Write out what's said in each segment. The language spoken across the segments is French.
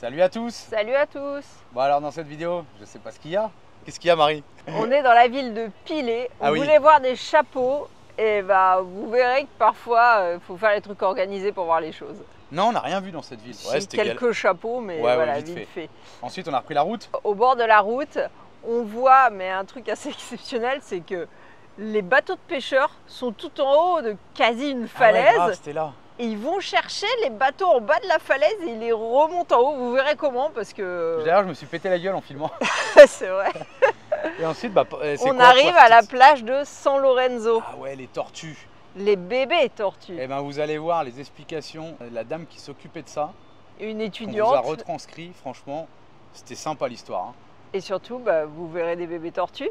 Salut à tous. Salut à tous. Bon alors dans cette vidéo, je sais pas ce qu'il y a. Qu'est-ce qu'il y a Marie? On est dans la ville de Pilet. On oui. voulait voir des chapeaux et bah vous verrez que parfois il faut faire les trucs organisés pour voir les choses. Non, on n'a rien vu dans cette ville. Ouais, quelques chapeaux mais voilà, vite fait. Ensuite on a repris la route. Au bord de la route, on voit, mais un truc assez exceptionnel, c'est que les bateaux de pêcheurs sont tout en haut de quasi une falaise. Ah ouais, c'était là. Et ils vont chercher les bateaux en bas de la falaise et ils les remontent en haut. Vous verrez comment parce que... D'ailleurs, je me suis pété la gueule en filmant. C'est vrai. Et ensuite, bah, on arrive à la plage de San Lorenzo. Ah ouais, les tortues. Les bébés tortues. Et ben vous allez voir les explications de la dame qui s'occupait de ça. Une étudiante. On vous a retranscrit, franchement, c'était sympa l'histoire. Hein. Et surtout, bah, vous verrez des bébés tortues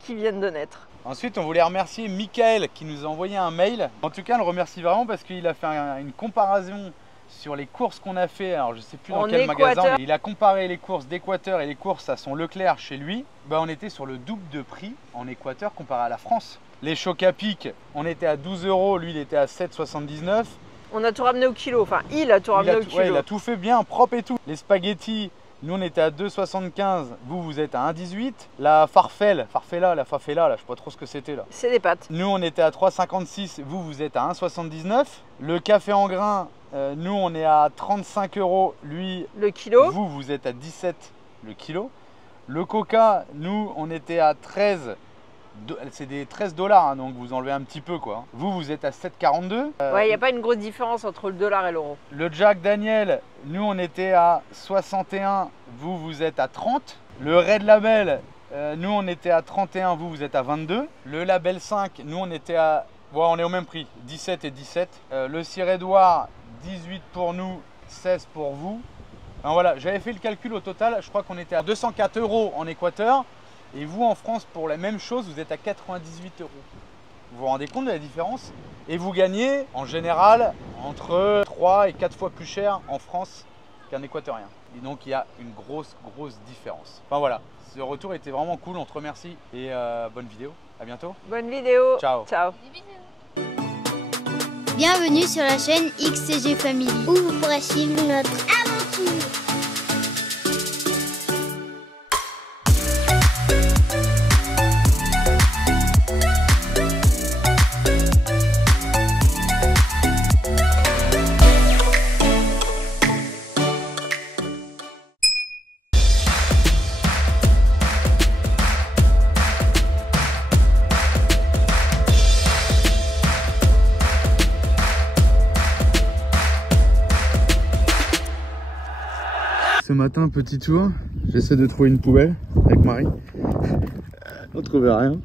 qui viennent de naître. Ensuite, on voulait remercier Michael qui nous a envoyé un mail. En tout cas, on le remercie vraiment parce qu'il a fait une comparaison sur les courses qu'on a fait. Alors, je sais plus dans quel magasin. Il a comparé les courses d'Équateur et les courses à son Leclerc chez lui. Bah, on était sur le double de prix en Équateur comparé à la France. Les chocs à pic, on était à 12 €, lui il était à 7,79 €. On a tout ramené au kilo, enfin il a tout ramené au kilo. Ouais, il a tout fait bien, propre et tout. Les spaghettis, nous on était à 2,75 €, vous êtes à 1,18 €. La farfella, là, je sais pas trop ce que c'était là. C'est des pâtes. Nous on était à 3,56 €, vous êtes à 1,79 €. Le café en grains, nous on est à 35 €, lui, le kilo. Vous êtes à 17 € le kilo. Le coca, nous on était à 13 €. C'est des 13 $, hein, donc vous enlevez un petit peu quoi. Vous êtes à 7,42 €. Ouais, il n'y a pas une grosse différence entre le dollar et l'euro. Le Jack Daniel, nous on était à 61, vous êtes à 30. Le Red Label, nous on était à 31, vous êtes à 22. Le Label 5, nous on était à... Bon, on est au même prix, 17 et 17. Le Sir Edouard, 18 pour nous, 16 pour vous. Enfin, voilà, j'avais fait le calcul au total, je crois qu'on était à 204 € en Équateur. Et vous en France pour la même chose, vous êtes à 98 €. Vous vous rendez compte de la différence? Et vous gagnez en général entre 3 et 4 fois plus cher en France qu'un équatorien. Et donc il y a une grosse différence. Enfin voilà, ce retour était vraiment cool, on te remercie et bonne vidéo. À bientôt. Bonne vidéo. Ciao. Ciao. Bienvenue sur la chaîne XCG Family où vous pourrez suivre notre aventure. Ce matin, petit tour, j'essaie de trouver une poubelle avec Marie. On trouvait rien.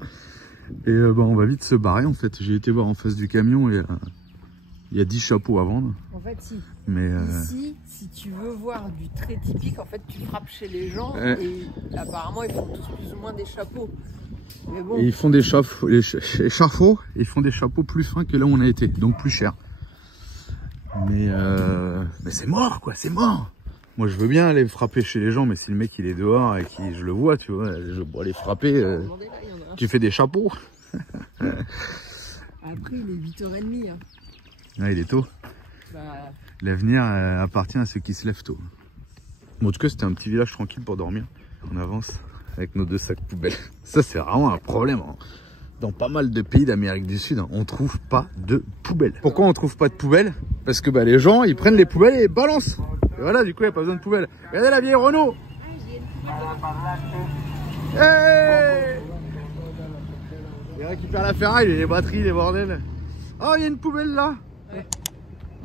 Et bah, on va vite se barrer en fait. J'ai été voir en face du camion et il y a 10 chapeaux à vendre. En fait, si. Mais ici, si tu veux voir du très typique, en fait, tu frappes chez les gens et apparemment, ils font tous plus ou moins des chapeaux. Mais bon. Et ils font des chapeaux, ils font des chapeaux plus fins que là où on a été, donc plus cher. Mais c'est mort quoi, c'est mort. Moi je veux bien aller frapper chez les gens, mais si le mec il est dehors et que je le vois, tu vois, je peux aller frapper. Tu fais des chapeaux. Après il est 8h30. Hein. Ouais, il est tôt. Bah... L'avenir appartient à ceux qui se lèvent tôt. Bon, en tout cas c'était un petit village tranquille pour dormir. On avance avec nos 2 sacs poubelles. Ça c'est vraiment un problème. Hein. Dans pas mal de pays d'Amérique du Sud, on trouve pas de poubelles. Pourquoi on trouve pas de poubelles? Parce que bah, les gens ils prennent les poubelles et balancent. Et voilà, du coup, il n'y a pas besoin de poubelle. Regardez la vieille Renault. Hey, il récupère la ferraille, les batteries, les bordels. Oh, il y a une poubelle là. Ouais.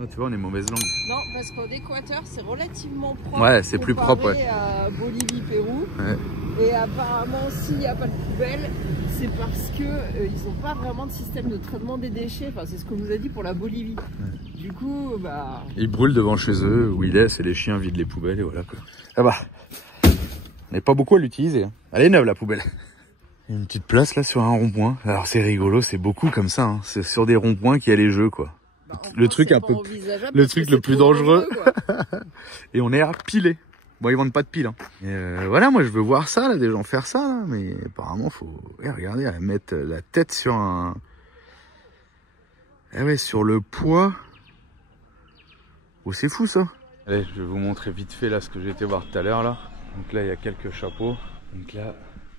Oh, tu vois, on est mauvaise langue. Non, parce qu'en Équateur, c'est relativement propre. Ouais, c'est plus propre. Ouais. À Bolivie, Pérou. Ouais. Et apparemment, s'il n'y a pas de poubelle, c'est parce que ils n'ont pas vraiment de système de traitement des déchets. Enfin, c'est ce qu'on nous a dit pour la Bolivie. Ouais. Du coup, bah... Ils brûlent devant chez eux, où il est, et les chiens vident les poubelles, et voilà quoi. Ah bah, on n'est pas beaucoup à l'utiliser. Hein. Elle est neuve la poubelle. Il y a une petite place là sur un rond-point. Alors c'est rigolo, c'est beaucoup comme ça. Hein. C'est sur des ronds-points qu'il y a les jeux quoi. Bah, le truc un peu, le truc le plus dangereux. Et on est à Pilet. Bon, ils vendent pas de piles. Hein. Et voilà, moi je veux voir ça, là, des gens faire ça, là, mais apparemment faut, regardez, mettre la tête sur un, eh ouais, sur le poids. Oh, c'est fou ça. Allez, je vais vous montrer vite fait là ce que j'ai été voir tout à l'heure là. Donc là il y a quelques chapeaux. Donc là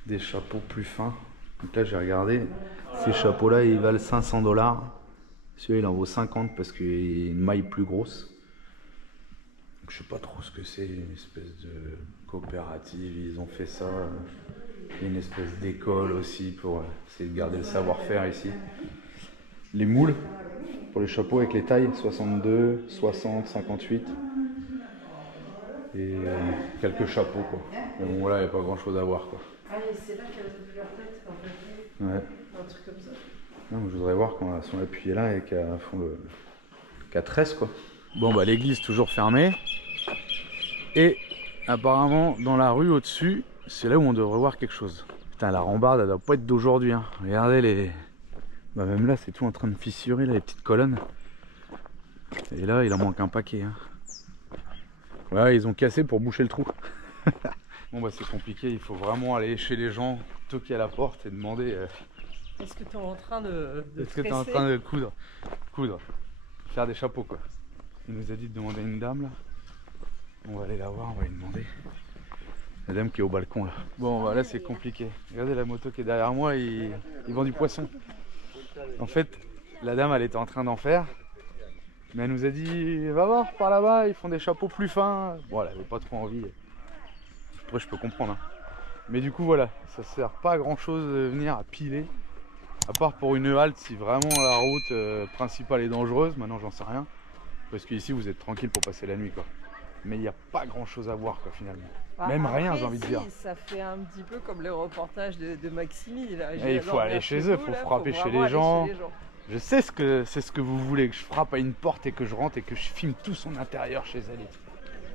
des chapeaux plus fins. Donc là j'ai regardé. Ces chapeaux là ils valent 500 $. Celui-là il en vaut 50 parce qu'il y a une maille plus grosse. Donc, je sais pas trop ce que c'est, une espèce de coopérative. Ils ont fait ça. Il y a une espèce d'école aussi pour essayer de garder le savoir-faire ici. Les moules pour les chapeaux avec les tailles 62, 60, 58. Et quelques chapeaux quoi. Mais bon là il n'y a pas grand chose à voir quoi. Ah mais c'est là qu'elles ont plus leur tête en fait. Ouais. Un truc comme ça. Non, je voudrais voir quand elles sont appuyées là et qu'elles font qu'elles tressent quoi. Bon bah l'église toujours fermée. Et apparemment dans la rue au-dessus, c'est là où on devrait voir quelque chose. Putain la rambarde elle doit pas être d'aujourd'hui hein. Regardez les. Bah même là c'est tout en train de fissurer là, les petites colonnes. Et là il en manque un paquet hein. Ouais, ils ont cassé pour boucher le trou. Bon bah c'est compliqué, il faut vraiment aller chez les gens, toquer à la porte et demander Est-ce que tu es en train de est-ce que tu es en train de coudre, faire des chapeaux quoi. Il nous a dit de demander à une dame là. On va aller la voir, on va lui demander. La dame qui est au balcon là. Bon bah là c'est compliqué. Regardez la moto qui est derrière moi, il vend du poisson. En fait, la dame elle était en train d'en faire. Mais elle nous a dit, va voir par là-bas, ils font des chapeaux plus fins. Bon, elle avait pas trop envie. Après, je peux comprendre. Hein. Mais du coup, voilà, ça sert pas à grand chose de venir à piler. À part pour une halte, si vraiment la route principale est dangereuse. Maintenant, j'en sais rien. Parce qu'ici, vous êtes tranquille pour passer la nuit, quoi. Mais il n'y a pas grand chose à voir, quoi, finalement. Bah, même après, rien, j'ai envie de dire. Ça fait un petit peu comme les reportages de Maximi. Là. Et il faut aller chez eux, il faut frapper chez les gens. Je sais c'est ce que vous voulez, que je frappe à une porte et que je rentre et que je filme tout son intérieur chez elle.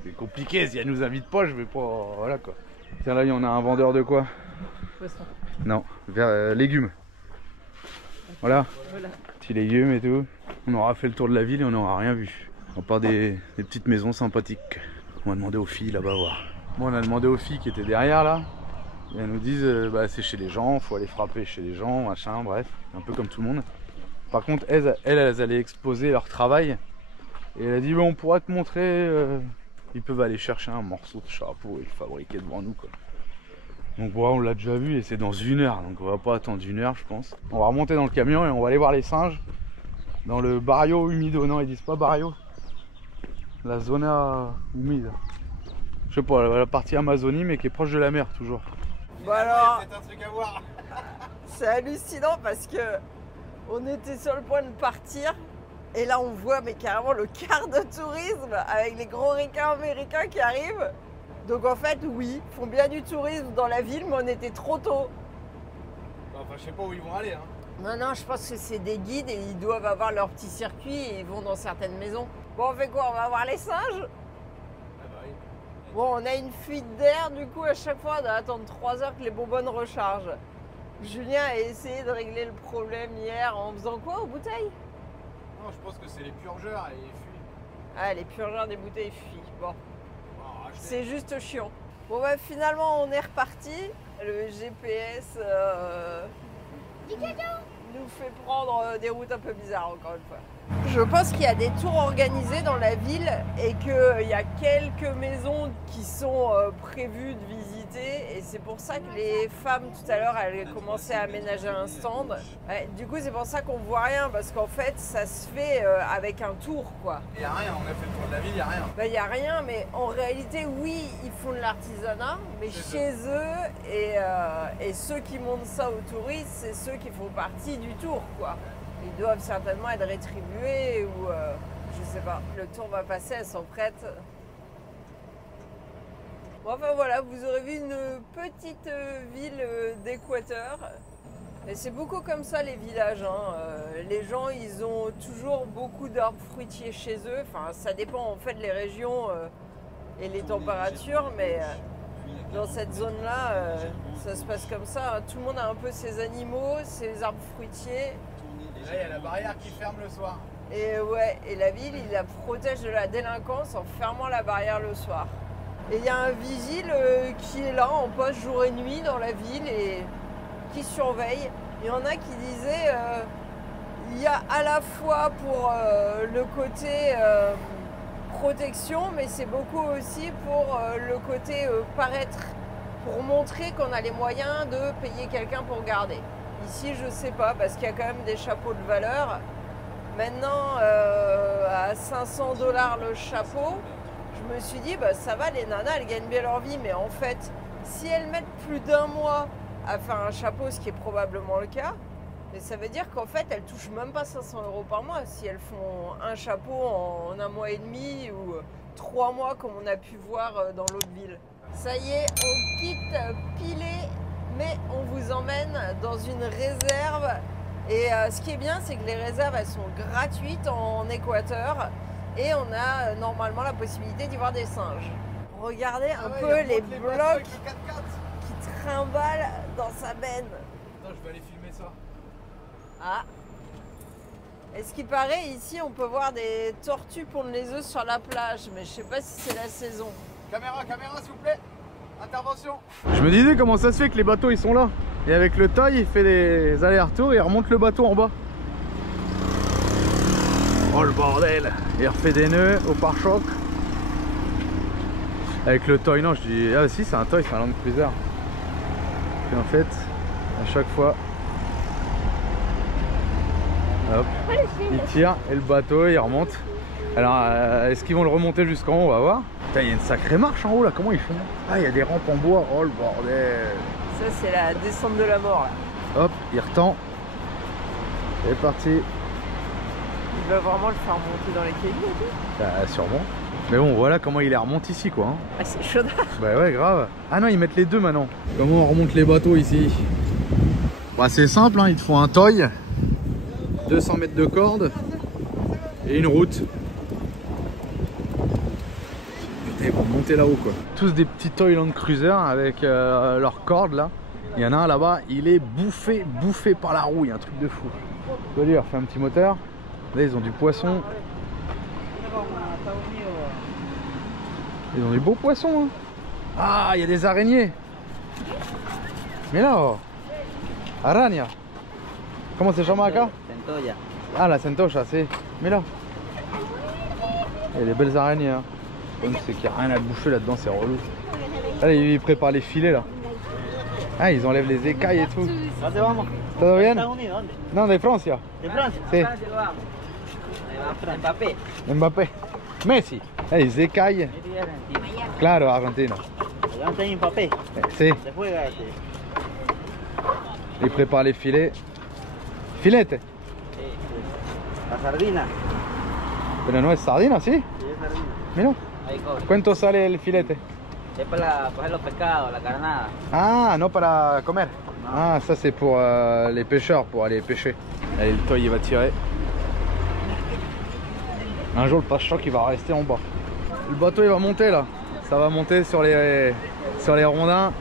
C'est compliqué, si elle nous invite pas, je vais pas... Voilà quoi. Tiens là, il y en a un vendeur de quoi? Poisson. Non, légumes. Voilà, petits légumes et tout. On aura fait le tour de la ville et on n'aura rien vu. À part des petites maisons sympathiques. On va demander aux filles là-bas voir. Bon, on a demandé aux filles qui étaient derrière là. Et elles nous disent, bah, c'est chez les gens, faut aller frapper chez les gens, machin, bref. Un peu comme tout le monde. Par contre, elles allaient exposer leur travail. Et elle a dit, on pourra te montrer. Ils peuvent aller chercher un morceau de chapeau et le fabriquer devant nous. Quoi. Donc voilà, on l'a déjà vu et c'est dans 1 heure. Donc on va pas attendre 1 heure, je pense. On va remonter dans le camion et on va aller voir les singes. Dans le barrio humido. Non, ils disent pas barrio. La zona humide. Je sais pas, la partie Amazonie, mais qui est proche de la mer toujours. Bon alors, c'est un truc à voir. C'est hallucinant parce que on était sur le point de partir et là on voit mais carrément le quart de tourisme avec les gros requins américains qui arrivent. Donc en fait oui, ils font bien du tourisme dans la ville mais on était trop tôt. Enfin je sais pas où ils vont aller. Hein. Non, je pense que c'est des guides et ils doivent avoir leur petit circuit et ils vont dans certaines maisons. Bon on fait quoi? On va voir les singes? Bon on a une fuite d'air du coup à chaque fois on doit attendre 3 heures que les bonbonnes rechargent. Julien a essayé de régler le problème hier en faisant quoi aux bouteilles? Non, je pense que c'est les purgeurs et les fuient. Ah, les purgeurs des bouteilles fuient. Bon, c'est juste chiant. Bon, bah finalement, on est reparti. Le GPS nous fait prendre des routes un peu bizarres, encore une fois. Je pense qu'il y a des tours organisés dans la ville et qu'il y a quelques maisons qui sont prévues de visiter. Et c'est pour ça que les femmes, tout à l'heure, elles ont commencé à aménager un stand. Ouais, du coup, c'est pour ça qu'on voit rien, parce qu'en fait, ça se fait avec un tour, quoi. Il n'y a rien, on a fait le tour de la ville, il n'y a rien. Il n'y a rien, mais en réalité, oui, ils font de l'artisanat, mais chez eux. Et ceux qui montent ça aux touristes, c'est ceux qui font partie du tour, quoi. Ils doivent certainement être rétribués ou je sais pas. Le tour va passer, elles sont prêtes. Bon, enfin voilà, vous aurez vu une petite ville d'Équateur. Et c'est beaucoup comme ça les villages. Hein. Les gens, ils ont toujours beaucoup d'arbres fruitiers chez eux. Enfin, ça dépend en fait les régions et les températures, mais dans cette zone-là, ça se passe comme ça. Hein. Tout le monde a un peu ses animaux, ses arbres fruitiers. Et là, il y a la barrière qui ferme le soir. Et ouais, et la ville, il la protège de la délinquance en fermant la barrière le soir. Et il y a un vigile qui est là en poste jour et nuit dans la ville et qui surveille. Il y en a qui disaient il y a à la fois pour le côté protection, mais c'est beaucoup aussi pour le côté paraître, pour montrer qu'on a les moyens de payer quelqu'un pour garder. Ici, je sais pas, parce qu'il y a quand même des chapeaux de valeur. Maintenant, à 500 $ le chapeau, je me suis dit, bah, ça va, les nanas, elles gagnent bien leur vie. Mais en fait, si elles mettent plus d'1 mois à faire un chapeau, ce qui est probablement le cas, mais ça veut dire qu'en fait, elles touchent même pas 500 € par mois. Si elles font un chapeau en 1 mois et demi ou 3 mois, comme on a pu voir dans l'autre ville. Ça y est, on quitte Pilet, mais on vous emmène dans une réserve. Et ce qui est bien, c'est que les réserves, elles sont gratuites en Équateur. Et on a normalement la possibilité d'y voir des singes. Regardez un peu les blocs qui trimballent dans sa benne. Attends, je vais aller filmer ça. Ah. Et ce qui paraît, ici, on peut voir des tortues pondre les œufs sur la plage. Mais je sais pas si c'est la saison. Caméra, s'il vous plaît. Intervention. Je me disais comment ça se fait que les bateaux ils sont là. Et avec le taille, il fait des allers-retours et il remonte le bateau en bas. Oh le bordel. Il refait des nœuds au pare-choc. Avec le toy, non, je dis, ah si, c'est un toy, c'est un Land Cruiser. Et en fait, à chaque fois, hop, il tire et le bateau il remonte. Alors, est-ce qu'ils vont le remonter jusqu'en haut? On va voir. Putain, il y a une sacrée marche en haut là, comment ils font? Ah, il y a des rampes en bois, oh le bordel. Ça, c'est la descente de la mort là. Hop, il retend. C'est parti. Il va vraiment le faire monter dans les cailloux et tout? Bah, sûrement. Mais bon, voilà comment il les remonte ici quoi. Hein. Ah, c'est chaudard. Bah ouais, grave. Ah non, ils mettent les deux maintenant. Comment on remonte les bateaux ici? Bah c'est simple, hein, ils te font un toy, 200 mètres de corde et une route. Putain, ils vont monter là-haut quoi. Tous des petits toy Land Cruiser avec leurs cordes là. Il y en a un là-bas, il est bouffé par la roue, il y a un truc de fou. Je dois dire, fait un petit moteur. Là ils ont du poisson. Ils ont des beaux poissons hein. Ah, il y a des araignées. Mais là, oh. Araña. Comment c'est llama acá? Centolla. Ah, la centolla, c'est. Mais là. Il y a des belles araignées. Hein. Le problème, c'est qu'il n'y a rien à bouffer là-dedans, c'est relou. Là, ils préparent les filets là. Ah, ils enlèvent les écailles et tout. ¿Dónde vamos? ¿Todo bien? Estados Unidos, ¿dónde? Non, de Francia. ¿De Francia? Sí. Mbappé. Mbappé. Messi. Ah, les écailles. Messi es argentino. Claro, Argentina. Allá no está Mbappé. Si. Se juega este. Ils préparent les filets. Filete. Sí, la sardina. Pero no es sardina, ¿sí? Sí, es sardina. Mira. Ahí cobre. ¿Cuánto sale el filete? Es para coger los pescados, la carnada. Ah, non para comer. Ah, ça c'est pour les pêcheurs, pour aller pêcher. Allez, le toy il va tirer. Un jour le passe-choc il va rester en bas. Le bateau il va monter là. Ça va monter sur les rondins.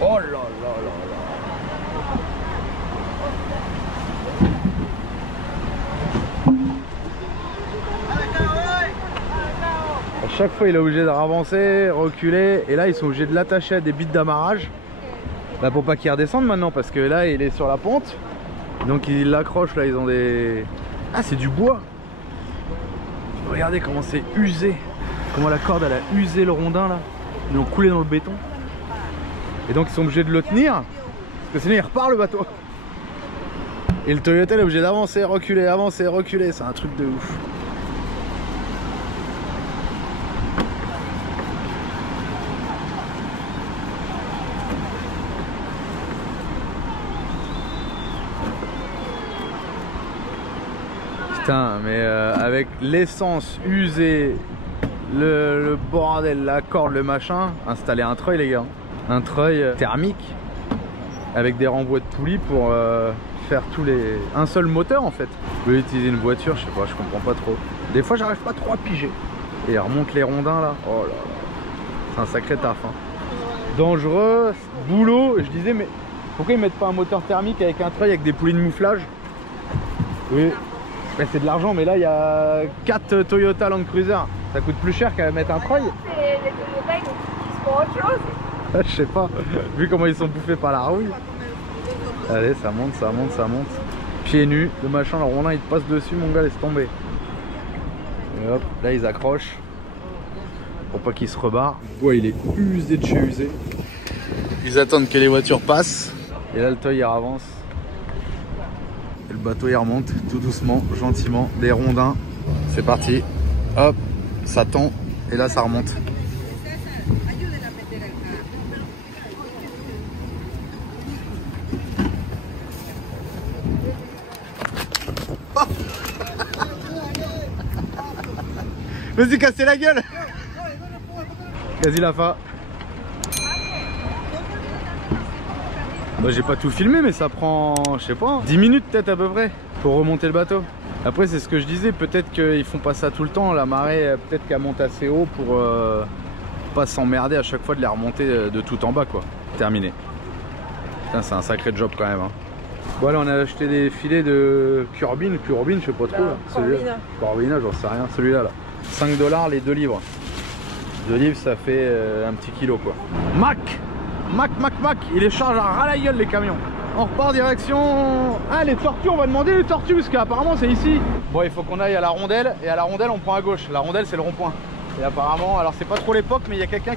Oh là là là là. À chaque fois il est obligé de ravancer, reculer. Et là ils sont obligés de l'attacher à des bites d'amarrage. Là pour pas qu'il redescende maintenant parce que là il est sur la pente. Donc ils l'accrochent là, ils ont des... Ah c'est du bois. Regardez comment c'est usé. Comment la corde elle a usé le rondin là. Ils l'ont coulé dans le béton. Et donc ils sont obligés de le tenir. Parce que sinon il repart le bateau. Et le Toyota est obligé d'avancer, reculer, avancer, reculer. C'est un truc de ouf. Putain, mais avec l'essence usée, le bordel, la corde, le machin, installer un treuil les gars. Un treuil thermique avec des renvois de poulies pour faire tous les... Un seul moteur en fait. Je veux utiliser une voiture, je sais pas, je comprends pas trop. Des fois j'arrive pas trop à piger. Et elle remonte les rondins là, oh là là. C'est un sacré taf hein. Dangereux, boulot, je disais mais pourquoi ils mettent pas un moteur thermique avec un treuil avec des poulies de mouflage? Oui. Ben, c'est de l'argent, mais là il y a 4 Toyota Land Cruiser. Ça coûte plus cher qu'à mettre un treuil. Les Toyota, ils utilisent pour autre chose. Je sais pas, vu comment ils sont bouffés par la rouille. Allez, ça monte, ça monte, ça monte. Pieds nus, le machin, le rondin il te passe dessus, mon gars, laisse tomber. Et hop, là ils accrochent. pour pas qu'il se rebarre. Ouais, il est usé de chez usé. Ils attendent que les voitures passent. Et là, le toy il avance. Et le bateau il remonte tout doucement, gentiment, des rondins. C'est parti. Hop, ça tend. Et là, ça remonte. Vas-y, cassez la gueule. Vas-y, la fin. Bah, j'ai pas tout filmé, mais ça prend, je sais pas, 10 minutes peut-être à peu près pour remonter le bateau. Après, c'est ce que je disais, peut-être qu'ils font pas ça tout le temps. La marée, peut-être qu'elle monte assez haut pour pas s'emmerder à chaque fois de les remonter de tout en bas, quoi. Terminé. Putain, c'est un sacré job quand même. Hein. Bon, là, on a acheté des filets de Curbine, je sais pas trop. Là. Corvina, j'en sais rien. Celui-là, là. 5 $, les 2 livres. 2 livres, ça fait un petit kilo, quoi. Mac, il les charge à ras la gueule, les camions. On repart direction... Ah, les tortues, on va demander les tortues, parce qu'apparemment, c'est ici. Bon, il faut qu'on aille à la rondelle, et à la rondelle, on prend à gauche. La rondelle, c'est le rond-point. Et apparemment, alors c'est pas trop l'époque, mais il y a quelqu'un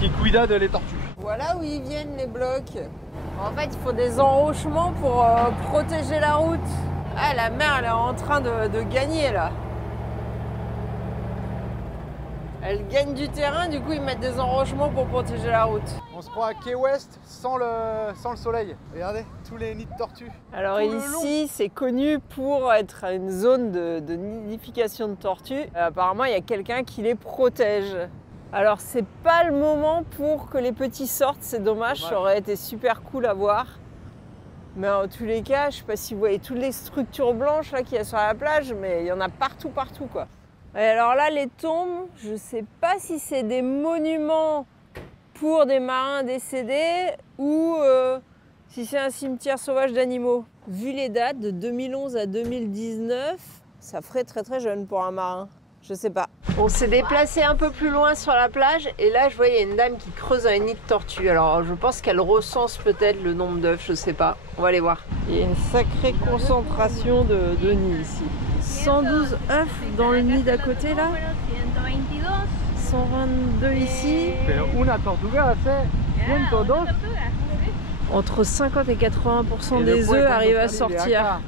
qui cuidade les tortues. Voilà où ils viennent, les blocs. En fait, il faut des enrochements pour protéger la route. Ah, la mer, elle est en train de gagner, là. Elle gagne du terrain, du coup, ils mettent des enrochements pour protéger la route. On se croit à Key West sans le soleil. Regardez, tous les nids de tortues. Alors ici, c'est connu pour être une zone de nidification de tortues. Apparemment, il y a quelqu'un qui les protège. Alors, c'est pas le moment pour que les petits sortent, c'est dommage, ça aurait été super cool à voir. Mais en tous les cas, je sais pas si vous voyez toutes les structures blanches là qu'il y a sur la plage, mais il y en a partout quoi. Et alors là, les tombes, je sais pas si c'est des monuments pour des marins décédés ou si c'est un cimetière sauvage d'animaux. Vu les dates de 2011 à 2019, ça ferait très jeune pour un marin. Je sais pas. On s'est déplacé un peu plus loin sur la plage et là je vois il y a une dame qui creuse un nid de tortue. Alors je pense qu'elle recense peut-être le nombre d'œufs, je sais pas. On va aller voir. Il y a une sacrée concentration de nids ici. 112 œufs dans le nid d'à côté là. 122 ici. Entre 50 et 80% des œufs arrivent à sortir.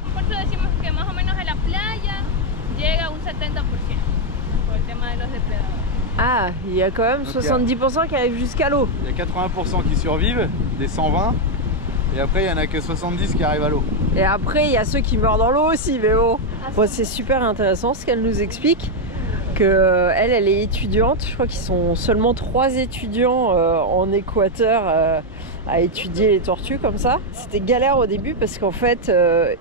Ah, il y a quand même 70% qui arrivent jusqu'à l'eau. Il y a 80% qui survivent, des 120, et après il n'y en a que 70 qui arrivent à l'eau. Et après il y a ceux qui meurent dans l'eau aussi, mais bon. Bon, c'est super intéressant ce qu'elle nous explique, qu'elle est étudiante, je crois qu'ils sont seulement 3 étudiants en Équateur à étudier les tortues comme ça. C'était galère au début parce qu'en fait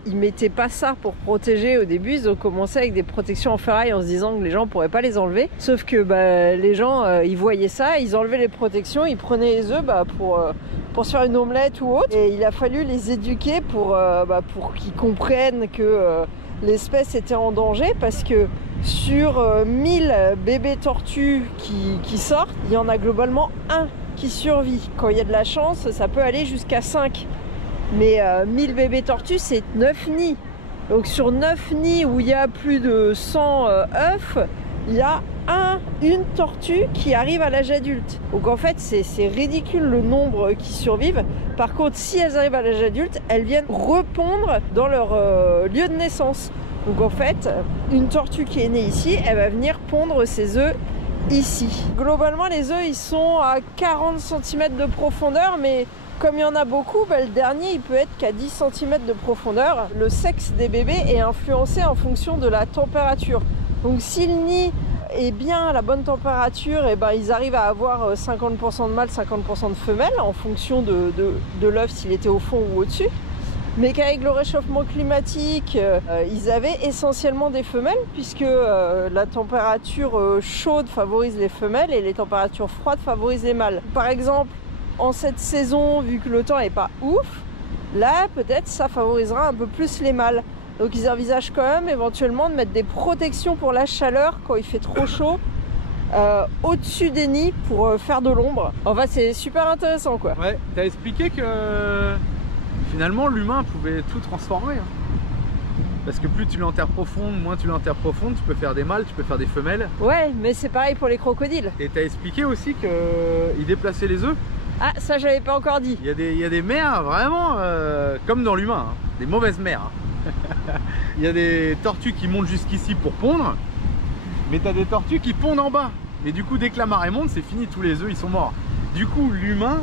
ils mettaient pas ça pour protéger au début, ils ont commencé avec des protections en ferraille en se disant que les gens pourraient pas les enlever, sauf que les gens ils voyaient ça, ils enlevaient les protections, ils prenaient les œufs pour se faire une omelette ou autre, et il a fallu les éduquer pour qu'ils comprennent que l'espèce était en danger, parce que sur 1000 bébés tortues qui sortent, il y en a globalement un qui survit. Quand il y a de la chance, ça peut aller jusqu'à 5. Mais 1000 bébés tortues, c'est 9 nids. Donc sur 9 nids où il y a plus de 100 œufs, il y a une tortue qui arrive à l'âge adulte. Donc en fait, c'est ridicule le nombre qui survivent. Par contre, si elles arrivent à l'âge adulte, elles viennent repondre dans leur lieu de naissance. Donc en fait, une tortue qui est née ici, elle va venir pondre ses œufs ici. Globalement, les œufs, ils sont à 40 cm de profondeur, mais comme il y en a beaucoup, le dernier, il peut être qu'à 10 cm de profondeur. Le sexe des bébés est influencé en fonction de la température. Donc si le nid est bien à la bonne température, et ils arrivent à avoir 50% de mâles, 50% de femelles, en fonction de l'œuf, s'il était au fond ou au-dessus. Mais qu'avec le réchauffement climatique, ils avaient essentiellement des femelles, puisque la température chaude favorise les femelles et les températures froides favorisent les mâles. Par exemple, en cette saison, vu que le temps n'est pas ouf, là peut-être ça favorisera un peu plus les mâles. Donc ils envisagent quand même éventuellement de mettre des protections pour la chaleur quand il fait trop chaud au-dessus des nids pour faire de l'ombre. Enfin, c'est super intéressant quoi. Ouais, t'as expliqué que finalement l'humain pouvait tout transformer. Parce que plus tu l'enterres profonde, moins tu l'enterres profonde, tu peux faire des mâles, tu peux faire des femelles. Ouais, mais c'est pareil pour les crocodiles. Et t'as expliqué aussi qu'ils déplaçaient les œufs. Ah, ça j'avais pas encore dit. Il y a des mères vraiment comme dans l'humain, hein, des mauvaises mères. Il y a des tortues qui montent jusqu'ici pour pondre, mais t'as des tortues qui pondent en bas. Mais du coup, dès que la marée monte, c'est fini, tous les œufs ils sont morts. Du coup, l'humain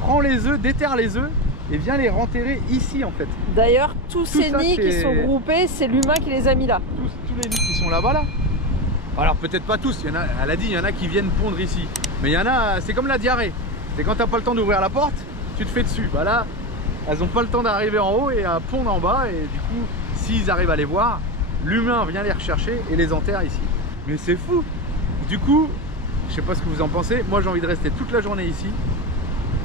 prend les œufs, déterre les œufs et vient les renterrer ici en fait. D'ailleurs, tous ces ça, nids qui sont groupés, c'est l'humain qui les a mis là. Tous les nids qui sont là-bas là. Alors peut-être pas tous, il y en a, elle a dit, il y en a qui viennent pondre ici. Mais il y en a, c'est comme la diarrhée. C'est quand t'as pas le temps d'ouvrir la porte, tu te fais dessus. Bah là, elles ont pas le temps d'arriver en haut et à pondre en bas. Et du coup, s'ils arrivent à les voir, l'humain vient les rechercher et les enterre ici. Mais c'est fou. Du coup, je sais pas ce que vous en pensez. Moi, j'ai envie de rester toute la journée ici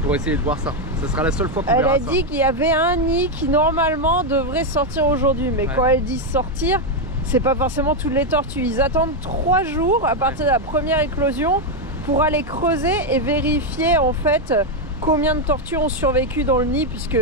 pour essayer de voir ça. Ça sera la seule fois qu'on verra ça. Elle a dit qu'il y avait un nid qui normalement devrait sortir aujourd'hui. Mais quand elle dit sortir, c'est pas forcément toutes les tortues. Ils attendent 3 jours à partir de la première éclosion pour aller creuser et vérifier en fait combien de tortues ont survécu dans le nid, puisque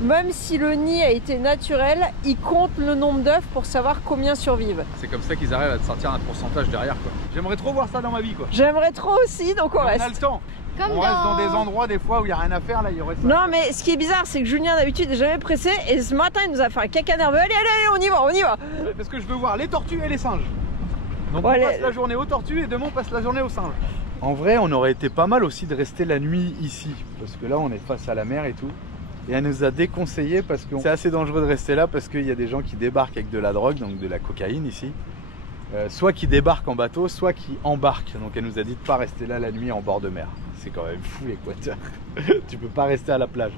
même si le nid a été naturel, ils comptent le nombre d'œufs pour savoir combien survivent. C'est comme ça qu'ils arrivent à te sortir un pourcentage derrière quoi. J'aimerais trop voir ça dans ma vie quoi. J'aimerais trop aussi, donc on reste. On a le temps. Comme on reste dans des endroits des fois où il n'y a rien à faire, là il y aurait ça. Non mais ce qui est bizarre, c'est que Julien d'habitude est jamais pressé, et ce matin il nous a fait un caca nerveux. Allez, allez, allez, on y va. Parce que je veux voir les tortues et les singes. Donc Ouais, on passe la journée aux tortues et demain on passe la journée aux singes. En vrai, on aurait été pas mal aussi de rester la nuit ici, parce que là on est face à la mer et tout. Et elle nous a déconseillé parce que c'est assez dangereux de rester là parce qu'il y a des gens qui débarquent avec de la drogue, donc de la cocaïne ici. Soit qui débarquent en bateau, soit qui embarquent. Donc elle nous a dit de pas rester là la nuit en bord de mer. C'est quand même fou l'Équateur. Tu peux pas rester à la plage.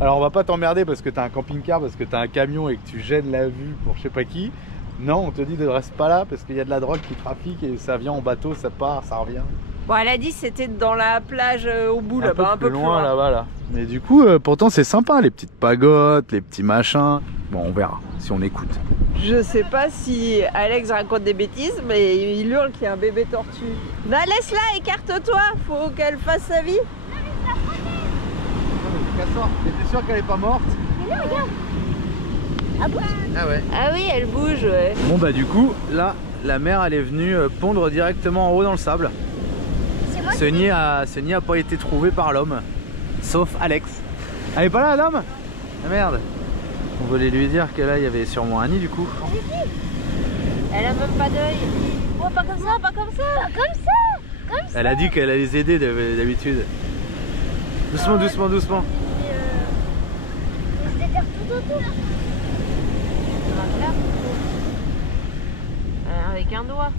Alors on va pas t'emmerder parce que t'as un camping-car, parce que t'as un camion et que tu gênes la vue pour je sais pas qui. Non, on te dit de rester pas là parce qu'il y a de la drogue qui trafique et ça vient en bateau, ça part, ça revient. Bon, elle a dit c'était dans la plage au bout là-bas, un peu plus loin là-bas là. Mais du coup, pourtant c'est sympa, les petites pagodes, les petits machins. Bon, on verra si on écoute. Je sais pas si Alex raconte des bêtises, mais il hurle qu'il y a un bébé tortue. Non, laisse-la, écarte-toi, faut qu'elle fasse sa vie. T'es sûr qu'elle est pas morte? Mais non, regarde. Ah bon? Ah ouais. Ah oui, elle bouge, ouais. Bon bah du coup, là, la mer elle est venue pondre directement en haut dans le sable. Ce nid a pas été trouvé par l'homme, sauf Alex. Elle est pas là, l'homme? Ah merde. On voulait lui dire que là il y avait sûrement un nid du coup. Elle a même pas d'œil. Oh, pas comme ça, pas comme ça, pas comme ça, comme ça. Elle a dit qu'elle allait les aider d'habitude. Doucement, doucement, doucement. On se déterre tout autour. Avec un doigt.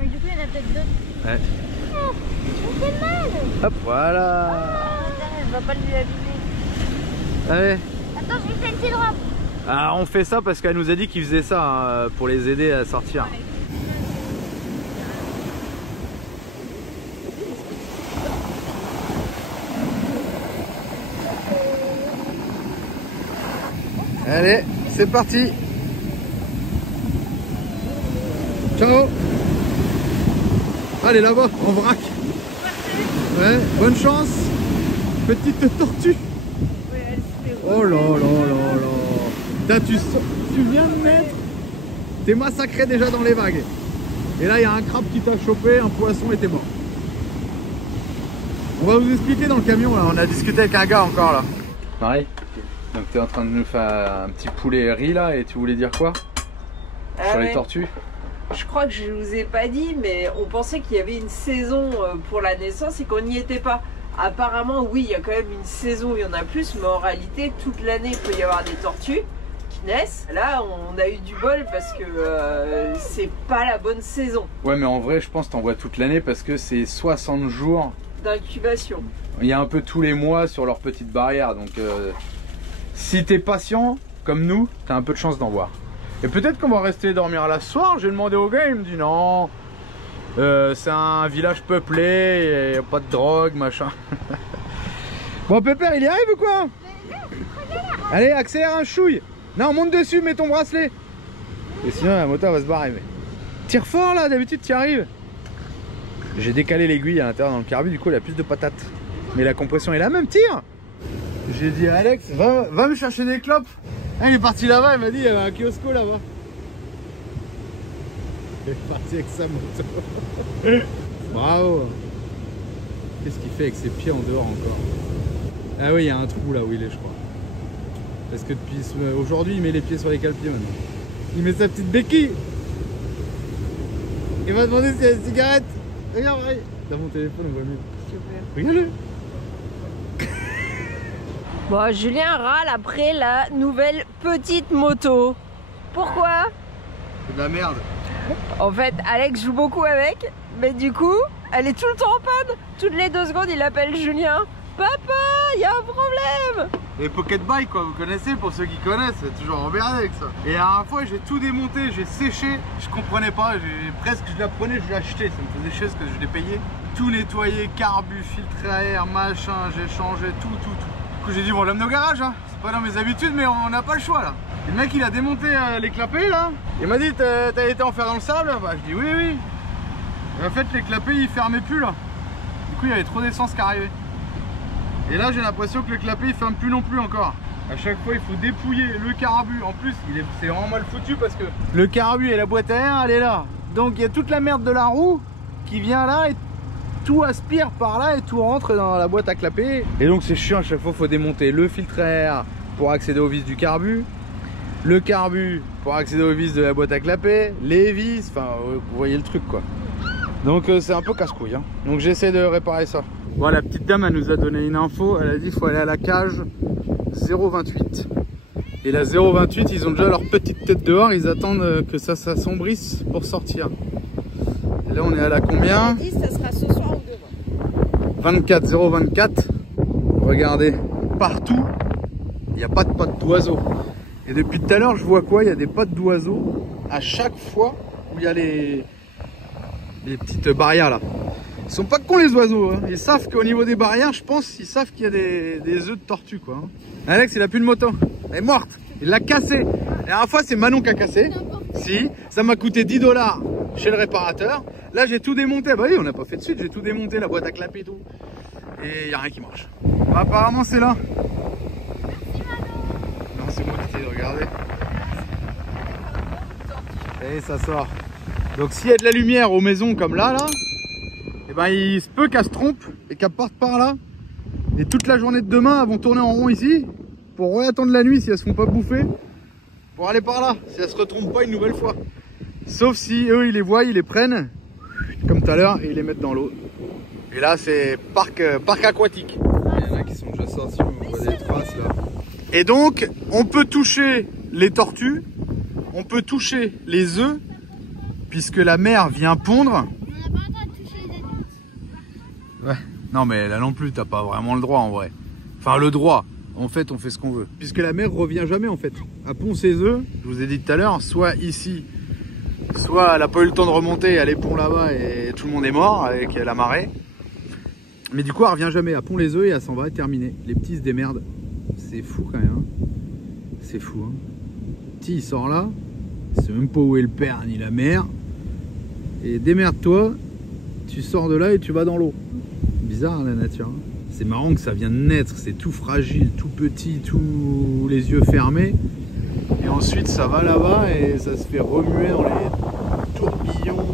Mais du coup, il y en a peut-être d'autres. Ouais. Oh, je me fais mal. Hop, voilà. Elle va pas lui abîmer. Allez. Attends, je lui fais une petite robe. Ah, on fait ça parce qu'elle nous a dit qu'il faisait ça hein, pour les aider à sortir. Allez, c'est parti. Ciao. Allez là-bas, en vrac. Ouais, bonne chance. Petite tortue. Oh là là là là. Tu viens de mettre. T'es massacré déjà dans les vagues. Et là il y a un crabe qui t'a chopé, un poisson et t'es mort. On va vous expliquer dans le camion là, on a discuté avec un gars encore là. Pareil. Donc t'es en train de nous faire un petit poulet riz là et tu voulais dire quoi? Sur les tortues? Je crois que je vous ai pas dit, mais on pensait qu'il y avait une saison pour la naissance et qu'on n'y était pas. Apparemment, oui, il y a quand même une saison où il y en a plus, mais en réalité, toute l'année, il peut y avoir des tortues qui naissent. Là, on a eu du bol parce que c'est pas la bonne saison. Ouais, mais en vrai, je pense que t'en vois toute l'année parce que c'est 60 jours d'incubation. Il y a un peu tous les mois sur leur petite barrière, donc si t'es patient, comme nous, t'as un peu de chance d'en voir. Et peut-être qu'on va rester dormir là ce soir. J'ai demandé au gars, il me dit non. C'est un village peuplé, il n'y a pas de drogue, machin. Bon, Pépère, il y arrive ou quoi? Allez, accélère un chouille. Non, monte dessus, mets ton bracelet. Et sinon, la moto va se barrer. Mais... Tire fort là, d'habitude, tu y arrives. J'ai décalé l'aiguille à l'intérieur dans le carbu, du coup, il a plus de patates. Mais la compression est la même, tire. J'ai dit à Alex, va me chercher des clopes. Ah, il est parti là-bas, il m'a dit il y avait un kiosco là-bas. Il est parti avec sa moto. Bravo. Qu'est-ce qu'il fait avec ses pieds en dehors encore? Ah oui, il y a un trou là où il est, je crois. Parce que depuis aujourd'hui, il met les pieds sur les cale-pieds maintenant. Il met sa petite béquille. Il m'a demandé s'il y a une cigarette. Regarde, regarde. Dans mon téléphone, on voit mieux. Super. Regarde-le. Bon, Julien râle après la nouvelle petite moto. Pourquoi? C'est de la merde. En fait, Alex joue beaucoup avec, mais du coup, elle est tout le temps en panne. Toutes les 2 secondes, il appelle Julien. Papa, il y a un problème. Les pocket bike, quoi, vous connaissez, pour ceux qui connaissent, c'est toujours emmerdé avec ça. Et la dernière fois, j'ai tout démonté, j'ai séché, je comprenais pas, presque je la prenais, je l'ai acheté, ça me faisait chier parce que je l'ai payé. Tout nettoyé, carbu, filtre à air, machin, j'ai changé tout. Du coup, j'ai dit, bon, l'homme au garage, hein. C'est pas dans mes habitudes, mais on n'a pas le choix là. Et le mec, il a démonté les clapets là. Il m'a dit, t'as été en faire dans le sable? Bah, je dis, oui. Et en fait, les clapets, ils fermaient plus là. Du coup, il y avait trop d'essence qui arrivait. Et là, j'ai l'impression que le clapet il ferme plus non plus encore. À chaque fois, il faut dépouiller le carbu. En plus, c'est vraiment mal foutu parce que le carbu et la boîte à air, elle est là. Donc, il y a toute la merde de la roue qui vient là et tout aspire par là et tout rentre dans la boîte à clapper. Et donc, c'est chiant. À chaque fois, il faut démonter le filtre à air pour accéder aux vis du carbu, le carbu pour accéder aux vis de la boîte à clapper, les vis. Enfin, vous voyez le truc quoi. Donc, c'est un peu casse-couille. Hein. Donc, j'essaie de réparer ça. Bon, la petite dame, elle nous a donné une info. Elle a dit qu'il faut aller à la cage 028. Et la 028, ils ont déjà leur petite tête dehors. Ils attendent que ça s'assombrisse pour sortir. Et là, on est à la combien? 10, ça sera ce soir ou demain. 24, 024. Regardez, partout, il n'y a pas de pattes d'oiseaux. Et depuis tout à l'heure, je vois quoi? Il y a des pattes d'oiseaux à chaque fois où il y a les petites barrières là. Ils sont pas cons les oiseaux, hein. Ils savent qu'au niveau des barrières, je pense, ils savent qu'il y a des œufs de tortue quoi. Alex, il a plus de moto, elle est morte, il l'a cassée. La dernière fois, c'est Manon qui a cassé. Si, ça m'a coûté 10 $ chez le réparateur. Là, j'ai tout démonté. Bah oui, on n'a pas fait de suite, j'ai tout démonté, la boîte à clapper et tout. Et il n'y a rien qui marche. Bah, apparemment, c'est là. Non, c'est moi qui t'ai regardé. Et ça sort. Donc, s'il y a de la lumière aux maisons comme là, et ben il se peut qu'elle se trompe et qu'elle parte par là. Et toute la journée de demain, elles vont tourner en rond ici pour attendre la nuit si elles se font pas bouffer pour aller par là, si elles se retrompent pas une nouvelle fois. Sauf si eux ils les voient, ils les prennent comme tout à l'heure et ils les mettent dans l'eau. Et là c'est parc aquatique. Il y en a qui sont déjà sortis, on voit des traces là. Et donc on peut toucher les tortues, on peut toucher les œufs puisque la mer vient pondre. Ouais. Non mais là non plus t'as pas vraiment le droit en vrai. Enfin le droit, en fait on fait ce qu'on veut. Puisque la mer revient jamais en fait. Elle pond ses œufs, je vous ai dit tout à l'heure, soit ici, soit elle a pas eu le temps de remonter, elle est pond là-bas et tout le monde est mort avec la marée. Mais du coup elle revient jamais, elle pond les œufs et elle s'en va, terminé. Les petits se démerdent. C'est fou quand même. Hein. C'est fou. Hein. Petit il sort là, il sait même pas où est le père ni la mère. Et démerde-toi, tu sors de là et tu vas dans l'eau. Bizarre la nature. Hein. C'est marrant que ça vient de naître, c'est tout fragile, tout petit, tous les yeux fermés. Et ensuite ça va là-bas et ça se fait remuer dans les tourbillons.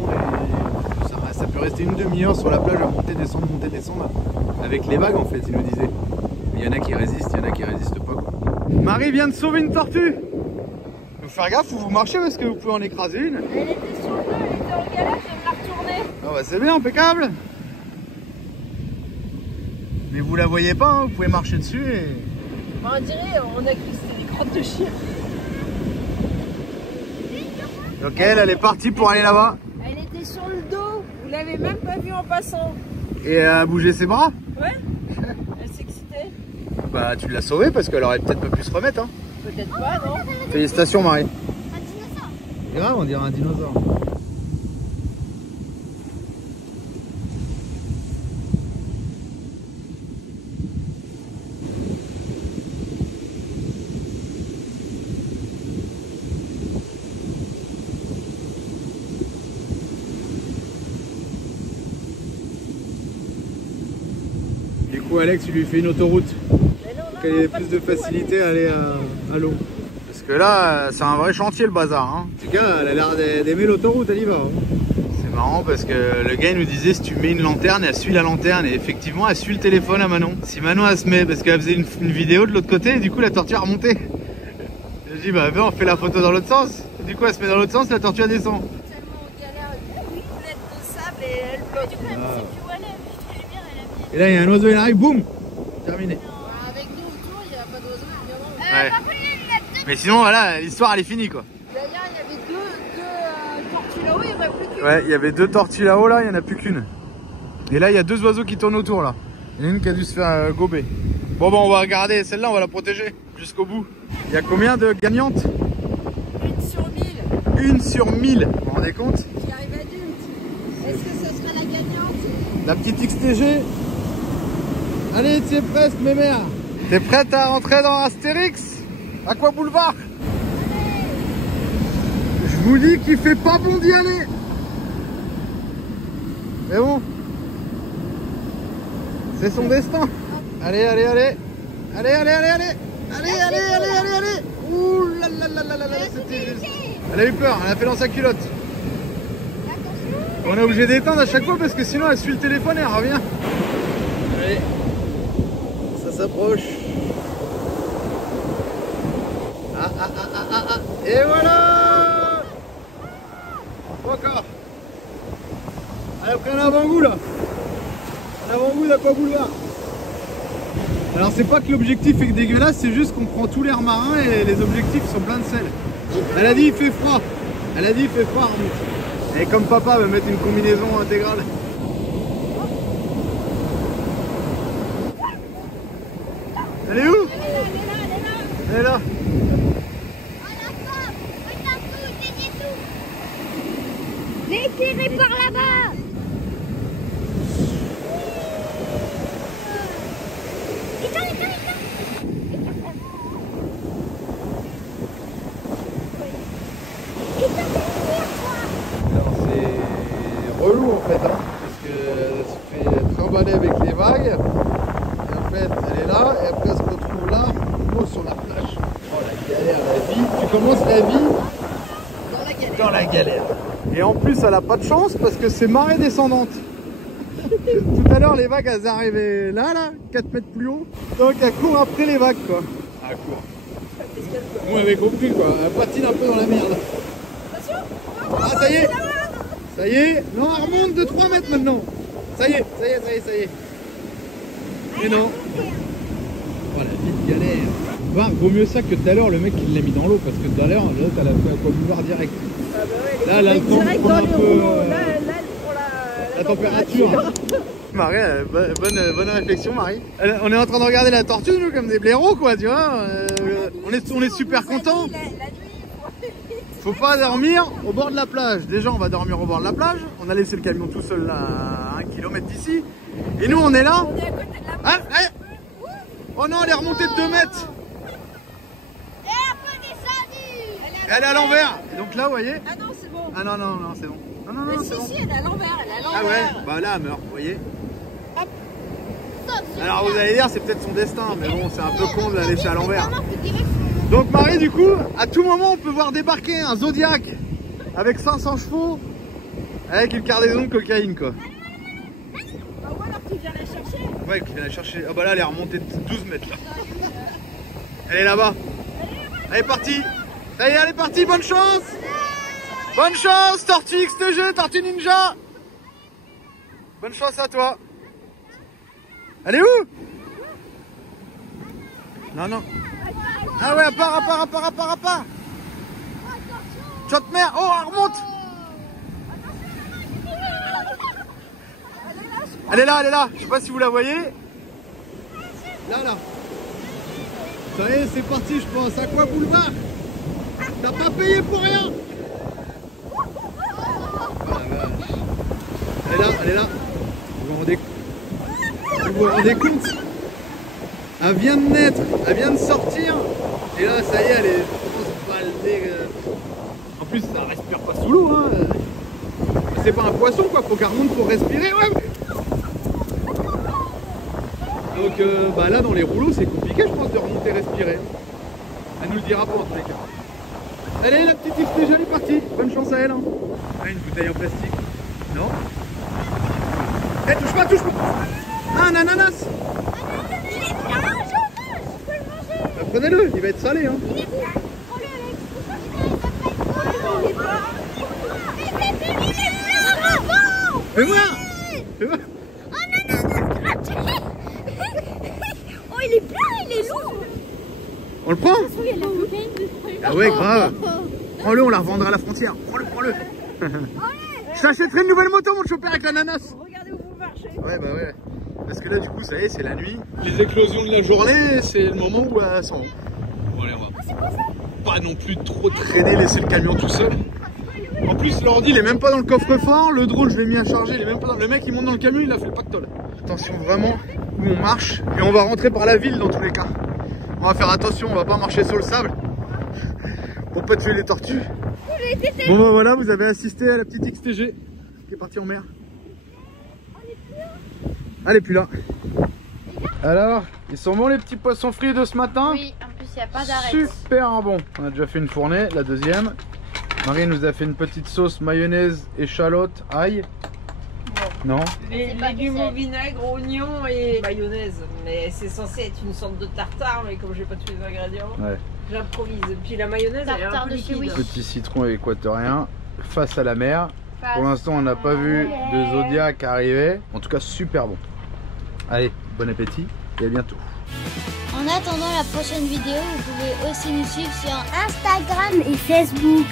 Et ça peut rester une demi-heure sur la plage à monter, descendre, avec les vagues en fait, il nous disait. Il y en a qui résistent, il y en a qui résistent pas. Quoi. Marie vient de sauver une tortue. Faut faire gaffe où vous marchez parce que vous pouvez en écraser une. Elle était sur le dos, elle était en galère, je viens de la retourner. Ah bah c'est bien, impeccable. Mais vous la voyez pas, hein, vous pouvez marcher dessus et... Bah, on dirait, on a cru que c'était des crottes de chien. Donc elle est partie pour aller là-bas. Elle était sur le dos, vous l'avez même pas vue en passant. Et elle a bougé ses bras. Ouais. Elle s'excitait. Bah tu l'as sauvée parce qu'elle aurait peut-être pas pu se remettre. Hein. Peut-être pas, non. Félicitations Marie. Un dinosaure. Grave, on dirait un dinosaure. Du coup Alex il lui fait une autoroute. Qu'il y ait plus de facilité à aller à l'eau. Parce que là, c'est un vrai chantier le bazar. Hein. En tout cas, elle a l'air d'aimer l'autoroute, elle y va. Hein. C'est marrant parce que le gars il nous disait si tu mets une lanterne, elle suit la lanterne. Et effectivement, elle suit le téléphone à Manon. Si Manon elle se met, parce qu'elle faisait une vidéo de l'autre côté, et du coup la tortue a remonté. Je dis bah on fait la photo dans l'autre sens. Et du coup elle se met dans l'autre sens, la tortue elle descend. Tellement on galère, une boulette de sable et elle bloque. Du coup, elle me sait plus où elle est. Juste les lumières, elle a mis. Et là il y a un oiseau, il arrive, boum, terminé. Avec nous autour, il n'y a pas d'oiseau, évidemment. Ouais. Mais sinon voilà, l'histoire elle est finie quoi. D'ailleurs, il y avait deux tortues là-haut, il n'y en a plus qu'une. Ouais, il y avait 2 tortues là-haut, là, il n'y en a plus qu'une. Et là, il y a 2 oiseaux qui tournent autour, là. Il y en a une qui a dû se faire gober. Bon, on va regarder celle-là, on va la protéger jusqu'au bout. Il y a combien de gagnantes? 1 sur 1000. 1 sur 1000, vous vous rendez compte? Qui arrive adulte. Est-ce que ce serait la gagnante? La petite XTG. Allez, tu es presque, mes mères. T'es prête à rentrer dans Astérix? Aqua Boulevard? Je vous dis qu'il fait pas bon d'y aller. Mais bon, c'est son destin. Allez, allez, allez. Allez, allez, allez, allez. Allez, allez, allez, allez, allez. Ouh là là là là là là, c'était juste. Elle a eu peur, elle a fait dans sa culotte. On est obligé d'éteindre à chaque fois parce que sinon elle suit le téléphone et elle revient. Allez, ça s'approche. Ah, ah, ah, ah, ah, ah. Et voilà. Encore. Elle a pris un avant-goût là. Un avant-goût d'Aqua Boulevard. Alors c'est pas que l'objectif est dégueulasse, c'est juste qu'on prend tous l'air marin et les objectifs sont pleins de sel. Elle a dit il fait froid. Elle a dit il fait froid, remonte. Et comme papa va mettre une combinaison intégrale. Elle est où? Elle est là. Les tirer par là-bas. C'est relou en fait, hein, parce qu'elle se fait trimballer avec les vagues. Et en fait, elle est là, et après elle se retrouve là, sur la plage. Oh la galère, la vie. Tu commences la vie dans la galère. Et en plus, elle a pas de chance parce que c'est marée descendante. Tout à l'heure, les vagues, elles arrivaient là, 4 mètres plus haut. Donc elle court après les vagues, quoi. Elle court. Vous m'avez compris, quoi. Elle patine un peu dans la merde. Ah, ça y est. Ça y est. Non, elle remonte de 3 mètres maintenant. Ça y est, ça y est, ça y est, ça y est. Et non. Oh, la petite galère. Bah, vaut mieux ça que tout à l'heure, le mec, il l'a mis dans l'eau. Parce que tout à l'heure, là, t'as la fait Aqua Boulevard direct. Ah bah ouais, là, elle a le temps de prendre un peu là, elle prend la température. Marie, bonne réflexion, Marie. On est en train de regarder la tortue, nous, comme des blaireaux, quoi, tu vois. On est super contents. Faut pas dormir au bord de la plage. Déjà, on va dormir au bord de la plage. On a laissé le camion tout seul là, à 1 km d'ici. Et nous, on est là. On est à côté de la Ah, oh non, elle est remontée de 2 mètres. Elle est à l'envers. Donc là, vous voyez. Ah non, c'est bon. Ah non, non, non, c'est bon. Non, non, non, Si, c'est bon. si, elle est à l'envers, elle est à Ah l'envers. ouais, bah là, elle meurt, vous voyez. Alors vous allez dire, c'est peut-être son destin, mais bon, c'est un peu con de la laisser à l'envers. Donc Marie, du coup, à tout moment, on peut voir débarquer un Zodiac avec 500 chevaux, avec une cargaison de cocaïne, quoi. Bah ou alors tu viens la chercher. Ouais, qui vient la chercher. Ah bah là, elle est remontée de 12 mètres, là. Elle est là-bas. Elle est partie. Ça y est, elle est partie, bonne chance. Bonne chance, Tortue XTG, Tortue Ninja. Bonne chance à toi. Elle est où? Non, non. Ah ouais, à part. Tchotte mère. Oh, elle remonte. Elle est là. Je sais pas si vous la voyez. Là. Ça y est, c'est parti, je pense. Aqua Boulevard. T'as pas payé pour rien. Elle est là. Vous vous rendez compte? Elle vient de naître, elle vient de sortir. Et là, ça y est, elle est baldée. En plus, ça respire pas sous l'eau. Hein. C'est pas un poisson, quoi. Faut qu'elle remonte pour respirer. Ouais. Donc bah là, dans les rouleaux, c'est compliqué, je pense, de remonter respirer. Elle nous le dira pas en tous les cas. Allez, la petite XTG elle est partie. Bonne chance à elle. Hein. Ah, une bouteille en plastique. Non. Eh, touche pas, touche pas. Ah, un ananas. Il est bien, je peux le manger. Bah, prenez-le, il va être salé. Hein. Il est bien. Prends-le, Alex. Pourquoi il va pas être il est plein, bravo. Fais voir. Fais voir. Oh, ananas gratuit. Oh, il est plein, il est lourd. On le prend? Oui, il y a de la cocaïne dessus. Ah ouais, grave. Prends-le, on la revendra à la frontière. Prends-le, prends-le. Je t'achèterai une nouvelle moto, mon chopper, avec l'ananas. Regardez où vous marchez. Ouais, bah ouais. Parce que là, du coup, ça y est, c'est la nuit. Les éclosions de la journée, c'est le moment où elles sont. Bon, allez, on va pas non plus trop traîner, laisser le camion tout seul. En plus, l'ordi, il est même pas dans le coffre-fort. Le drone, je l'ai mis à charger, il est même pas dans... Le mec, il monte dans le camion, il a fait le pactole. Attention vraiment où on marche. Et on va rentrer par la ville dans tous les cas. On va faire attention, on va pas marcher sur le sable. Pour pas tuer les tortues. Bon bah voilà, vous avez assisté à la petite XTG qui est partie en mer. Elle est plus là. Alors, ils sont bons les petits poissons frits de ce matin? Oui, en plus, il n'y a pas d'arrêt. Super bon. On a déjà fait une fournée, la deuxième. Marie nous a fait une petite sauce mayonnaise, échalote, ail. Non? Les pas légumes que au vinaigre, oignons et mayonnaise. Mais c'est censé être une sorte de tartare, mais comme j'ai pas tous les ingrédients, Ouais. j'improvise. Puis la mayonnaise, elle est un Tartare peu de chez liquide. Wish. Petit citron équatorien face à la mer. Face Pour l'instant, on n'a pas vu de Zodiac arriver. En tout cas, super bon. Allez, bon appétit et à bientôt. En attendant la prochaine vidéo, vous pouvez aussi nous suivre sur Instagram et Facebook.